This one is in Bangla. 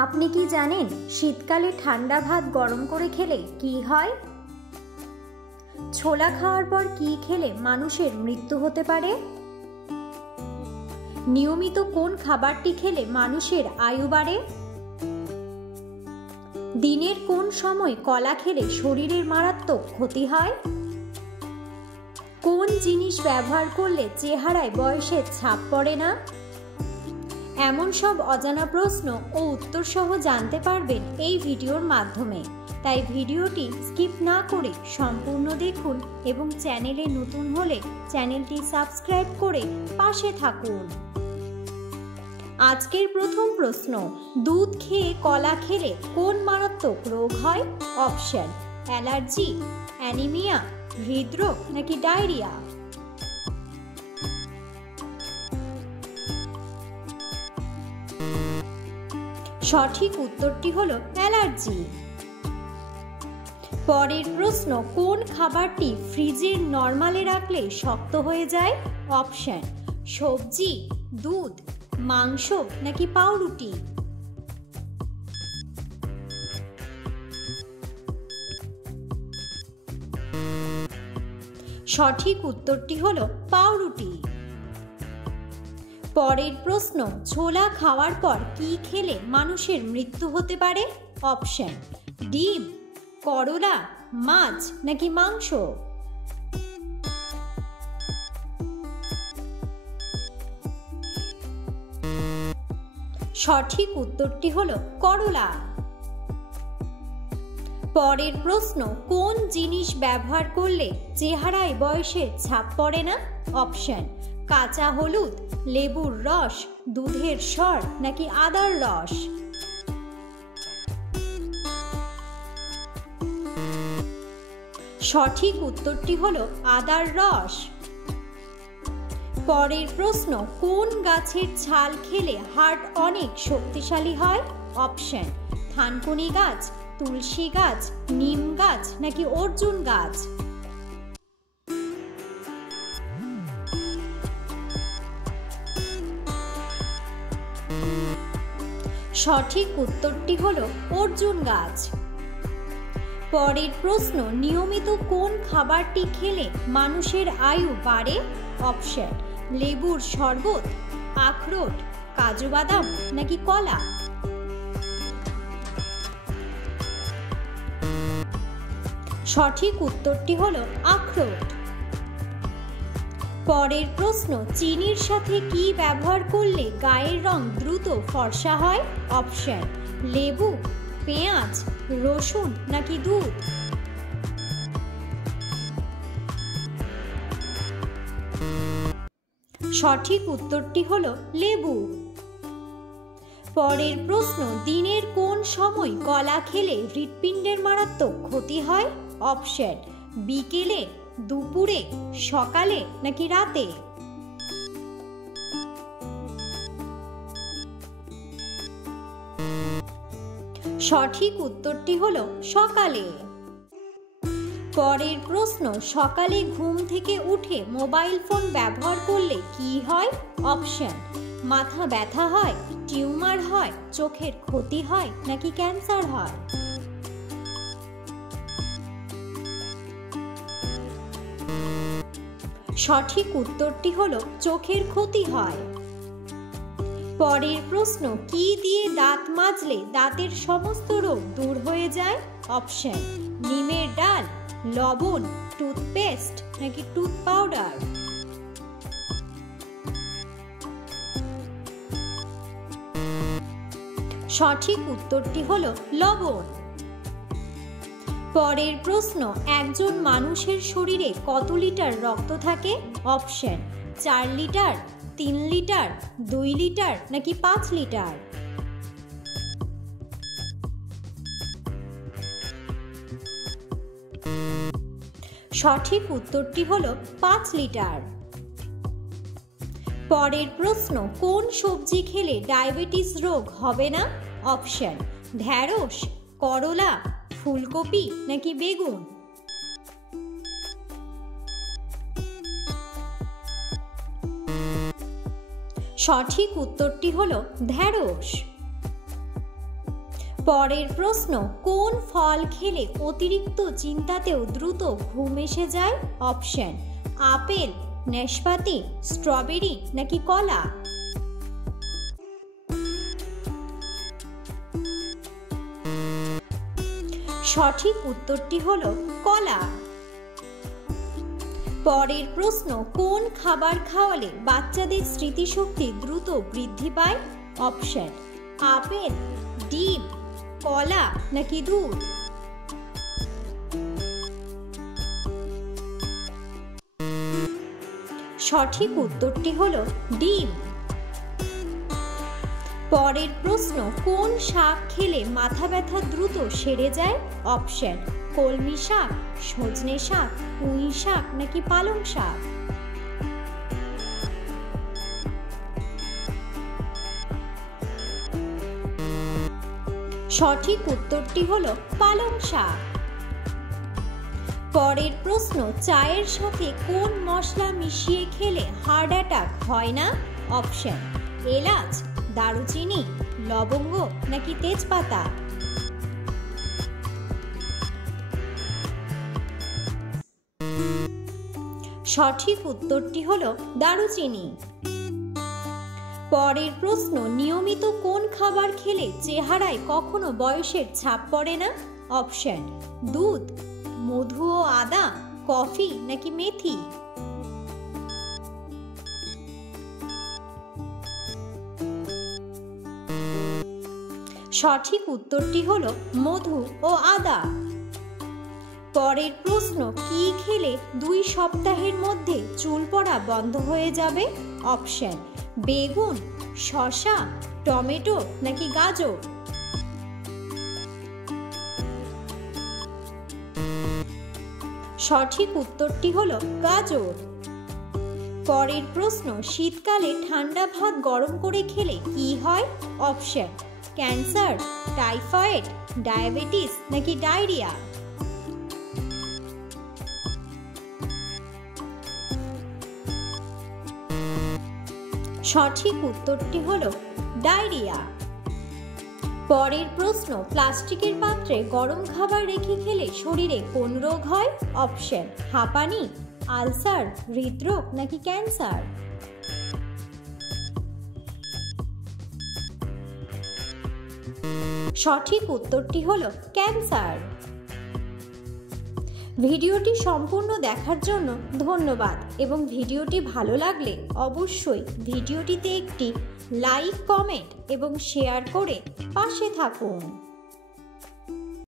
আপনি কি জানেন শীতকালে ঠান্ডা ভাত গরম করে খেলে কি হয়? ছোলা খাওয়ার পর কি খেলে মানুষের মৃত্যু হতে পারে? নিয়মিত কোন খাবারটি খেলে মানুষের আয়ু বাড়ে? দিনের কোন সময় কলা খেলে শরীরের মারাত্মক ক্ষতি হয়? কোন জিনিস ব্যবহার করলে চেহারায় বয়সের ছাপ পড়ে না? এমন সব অজানা প্রশ্ন ও উত্তর সহ জানতে পারবেন এই ভিডিওর মাধ্যমে। তাই ভিডিওটি স্কিপ না করে সম্পূর্ণ দেখুন এবং চ্যানেলে নতুন হলে চ্যানেলটি সাবস্ক্রাইব করে পাশে থাকুন। আজকের প্রথম প্রশ্ন, দুধ খেয়ে কলা খেলে কোন মারাত্মক রোগ হয়? অপশন: অ্যালার্জি, অ্যানিমিয়া, হৃদরোগ নাকি ডায়রিয়া? সঠিক উত্তরটি হলো অ্যালার্জি। পরের প্রশ্ন, কোন খাবারটি ফ্রিজের নরমালে রাখলে শক্ত হয়ে যায়? অপশন: সবজি, দুধ, মাংস নাকি পাউরুটি? সঠিক উত্তরটি হলো পাউরুটি। পরের প্রশ্ন, ছোলা খাওয়ার পর কি খেলে মানুষের মৃত্যু হতে পারে? অপশন: ডিম, করলা, মাছ নাকি মাংস? সঠিক উত্তরটি হলো করলা। পরের প্রশ্ন, কোন জিনিস ব্যবহার করলে চেহারায় বয়সের ছাপ পড়ে না? অপশন: কাঁচা হলুদ, লেবুর রস, দুধের সর নাকি আদার রস? সঠিক উত্তরটি হলো আদার রস। পরের প্রশ্ন, কোন গাছের ছাল খেলে হার্ট অনেক শক্তিশালী হয়? অপশন: থানকুনি গাছ, তুলসী গাছ, নিম গাছ নাকি অর্জুন গাছ? সঠিক উত্তরটি হলো অর্জুন গাছ। পরের প্রশ্ন, নিয়মিত কোন খাবারটি খেলে মানুষের আয়ু বাড়ে? অপশন: লেবুর শরবত, আখরোট, কাজু বাদাম নাকি কলা? সঠিক উত্তরটি হলো আখরোট। পরের প্রশ্ন, চিনির সাথে কি ব্যবহার করলে গায়ের রং দ্রুত ফর্সা হয়? অপশন: লেবু, পেঁয়াজ, রসুন নাকি দুধ? সঠিক উত্তরটি হলো লেবু। পরের প্রশ্ন, দিনের কোন সময় কলা খেলে হৃৎপিণ্ডের মারাত্মক ক্ষতি হয়? অপশন: বিকেলে, দুপুরে, সকালে নাকি রাতে? সঠিক উত্তরটি হলো সকালে। পরের প্রশ্ন, সকালে ঘুম থেকে উঠে মোবাইল ফোন ব্যবহার করলে কি হয়? অপশন: মাথা ব্যথা হয়, টিউমার হয়, চোখের ক্ষতি হয় নাকি ক্যান্সার হয়? সঠিক উত্তরটি হলো চোখের ক্ষতি হয়। পরের প্রশ্ন, কি দিয়ে দাঁত মাজলে দাঁতের সমস্ত রোগ দূর হয়ে যায়? অপশন: নিমের ডাল, লবণ, টুথপেস্ট নাকি টুথ পাউডার? সঠিক উত্তরটি হলো লবণ। পরের প্রশ্ন, একজন মানুষের শরীরে কত লিটার রক্ত থাকে? অপশন: 4 লিটার, 3 লিটার, 2 লিটার নাকি 5 লিটার? সঠিক উত্তরটি হলো 5 লিটার। পরের প্রশ্ন, কোন সবজি খেলে ডায়াবেটিস রোগ হবে না? অপশন: ঢ্যাঁড়স, করলা, ফুলকপি নাকি বেগুন? সঠিক উত্তরটি হলো ঢ্যাঁড়স। পরের প্রশ্ন, কোন ফল খেলে অতিরিক্ত চিন্তাতেও দ্রুত ঘুম এসে যায়? অপশন, আপেল, নাশপাতি, স্ট্রবেরি নাকি কলা? সঠিক উত্তরটি হলো কলা। পরের প্রশ্ন, কোন খাবার খাওয়ালে বাচ্চাদের স্মৃতিশক্তি দ্রুত বৃদ্ধি পায়? অপশন, আপেল, ডিম, কলা নাকি দুধ? সঠিক উত্তরটি হলো ডিম। পরের প্রশ্ন, কোন শাক খেলে মাথা ব্যথা দ্রুত সেরে যায়? অপশন, কলমি শাক, সজনে শাক, পুঁই শাক নাকি পালং শাক? সঠিক উত্তরটি হলো পালং শাক। পরের প্রশ্ন, চায়ের সাথে কোন মশলা মিশিয়ে খেলে হার্ট অ্যাটাক হয় না? অপশন, এলাচ, দারুচিনি, লবঙ্গ নাকি তেজপাতা? সঠিক উত্তরটি হলো দারুচিনি। পরের প্রশ্ন, নিয়মিত কোন খাবার খেলে চেহারায় কখনো বয়সের ছাপ পড়ে না? অপশন, দুধ, মধু ও আদা, কফি নাকি মেথি? সঠিক উত্তরটি হলো মধু ও আদা। পরের প্রশ্ন, কি খেলে 2 সপ্তাহের মধ্যে চুল পড়া বন্ধ হয়ে যাবে? অপশন, বেগুন, শসা, টমেটো নাকি গাজর? সঠিক উত্তরটি হলো গাজর। পরের প্রশ্ন, শীতকালে ঠান্ডা ভাত গরম করে খেলে কি হয়? অপশন, ক্যান্সার, টাইফয়েড, ডায়াবেটিস নাকি ডায়রিয়া? সঠিক উত্তরটি হলো ডায়রিয়া। পরের প্রশ্ন, প্লাস্টিকের পাত্রে গরম খাবার রেখে খেলে শরীরে কোন রোগ হয়? অপশন, হাঁপানি, আলসার, হৃদরোগ নাকি ক্যান্সার? সঠিক উত্তরটি হলো ক্যান্সার। ভিডিওটি সম্পূর্ণ দেখার জন্য ধন্যবাদ এবং ভিডিওটি ভালো লাগলে অবশ্যই ভিডিওটিতে একটি লাইক, কমেন্ট এবং শেয়ার করে পাশে থাকুন।